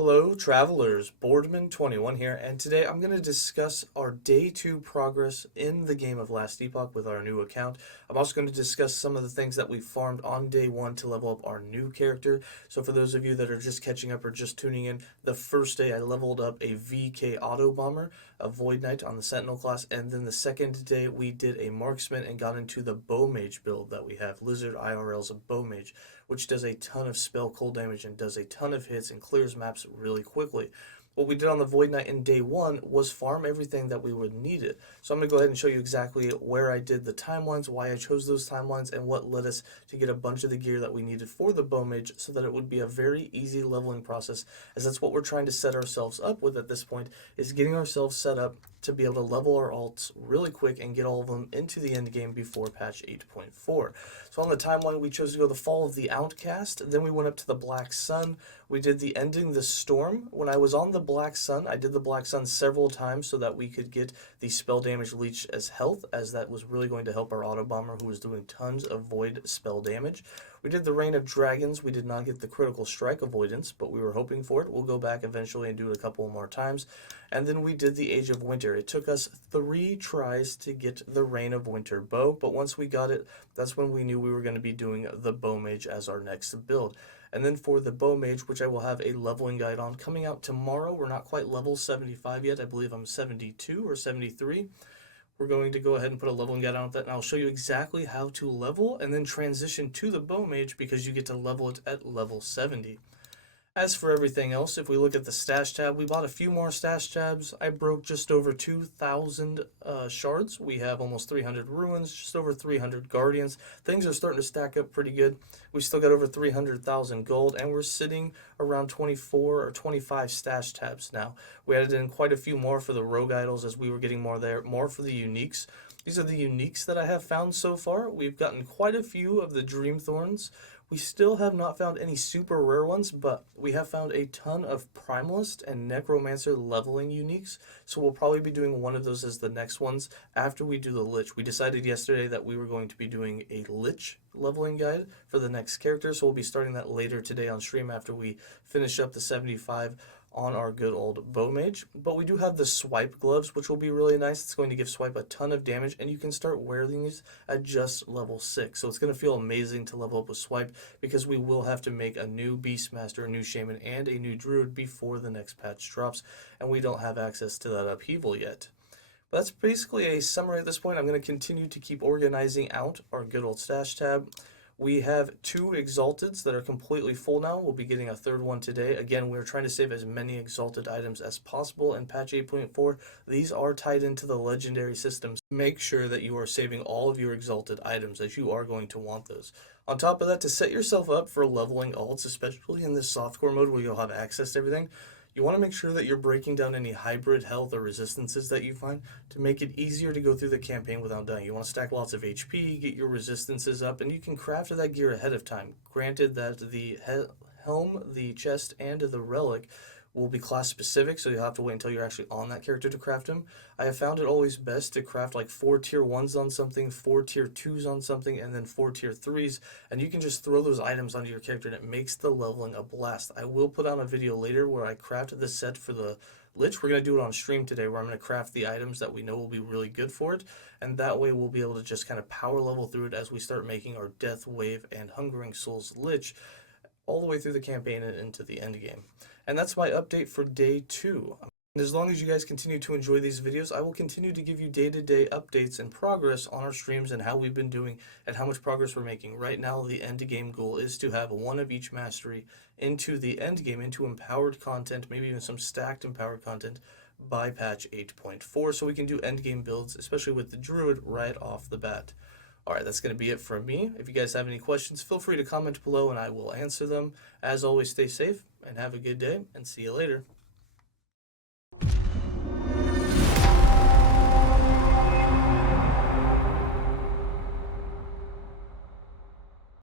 Hello travelers, Boardman21 here, and today I'm going to discuss our day 2 progress in the game of Last Epoch with our new account. I'm also going to discuss some of the things that we farmed on day 1 to level up our new character. So for those of you that are just catching up or just tuning in, the first day I leveled up a VK autobomber, a Void Knight on the Sentinel class, and then the second day we did a marksman and got into the bow mage build that we have. Lizard IRL's a bow mage, which does a ton of spell cold damage and does a ton of hits and clears maps really quickly. What we did on the Void Knight in day 1 was farm everything that we would need it. So I'm going to go ahead and show you exactly where I did the timelines, why I chose those timelines, and what led us to get a bunch of the gear that we needed for the bow mage so that it would be a very easy leveling process, as that's what we're trying to set ourselves up with at this point, is getting ourselves set up to be able to level our alts really quick and get all of them into the end game before patch 8.4. So on the timeline, we chose to go the Fall of the Outcast, then we went up to the Black Sun, we did the Ending the Storm. When I was on the Black Sun, I did the Black Sun several times so that we could get the spell damage leech as health, as that was really going to help our auto bomber who was doing tons of void spell damage. We did the Reign of Dragons. We did not get the critical strike avoidance, but we were hoping for it. We'll go back eventually and do it a couple more times. And then we did the Age of Winter. It took us 3 tries to get the Reign of Winter bow, but once we got it, that's when we knew we were going to be doing the bow mage as our next build. And then for the bow mage, which I will have a leveling guide on coming out tomorrow, we're not quite level 75 yet. I believe I'm 72 or 73. We're going to go ahead and put a leveling guide on that, and I'll show you exactly how to level and then transition to the bow mage because you get to level it at level 70. As for everything else, if we look at the stash tab, we bought a few more stash tabs. I broke just over 2,000 shards. We have almost 300 ruins, just over 300 guardians. Things are starting to stack up pretty good. We still got over 300,000 gold, and we're sitting around 24 or 25 stash tabs now. We added in quite a few more for the rogue idols as we were getting more there, more for the uniques. These are the uniques that I have found so far. We've gotten quite a few of the dream thorns. We still have not found any super rare ones, but we have found a ton of Primalist and Necromancer leveling uniques, so we'll probably be doing one of those as the next ones after we do the Lich. We decided yesterday that we were going to be doing a Lich leveling guide for the next character, so we'll be starting that later today on stream after we finish up the 75 on our good old bow mage. But we do have the swipe gloves, which will be really nice. It's going to give swipe a ton of damage, and you can start wearing these at just level 6. So it's going to feel amazing to level up with swipe because we will have to make a new Beastmaster, a new Shaman, and a new Druid before the next patch drops, and we don't have access to that upheaval yet. But that's basically a summary at this point. I'm going to continue to keep organizing out our good old stash tab. We have 2 Exalteds that are completely full now. We'll be getting a 3rd one today. Again, we're trying to save as many Exalted items as possible in patch 8.4. These are tied into the legendary systems. Make sure that you are saving all of your Exalted items, as you are going to want those. On top of that, to set yourself up for leveling alts, especially in this softcore mode where you'll have access to everything, you want to make sure that you're breaking down any hybrid health or resistances that you find to make it easier to go through the campaign without dying. You want to stack lots of HP, get your resistances up, and you can craft that gear ahead of time. Granted that the helm, the chest, and the relic will be class specific, so you'll have to wait until you're actually on that character to craft them. I have found it always best to craft like 4 tier 1s on something, 4 tier 2s on something, and then 4 tier 3s, and you can just throw those items onto your character and it makes the leveling a blast. I will put on a video later where I crafted the set for the Lich. We're going to do it on stream today where I'm going to craft the items that we know will be really good for it, and that way we'll be able to just kind of power level through it as we start making our Death Wave and Hungering Souls Lich all the way through the campaign and into the end game. And that's my update for day 2. And as long as you guys continue to enjoy these videos, I will continue to give you day-to-day updates and progress on our streams and how we've been doing and how much progress we're making. Right now, the end game goal is to have 1 of each mastery into the end game, into empowered content, maybe even some stacked empowered content by patch 8.4, so we can do end game builds, especially with the Druid, right off the bat. Alright, that's going to be it from me. If you guys have any questions, feel free to comment below and I will answer them. As always, stay safe and have a good day, and see you later.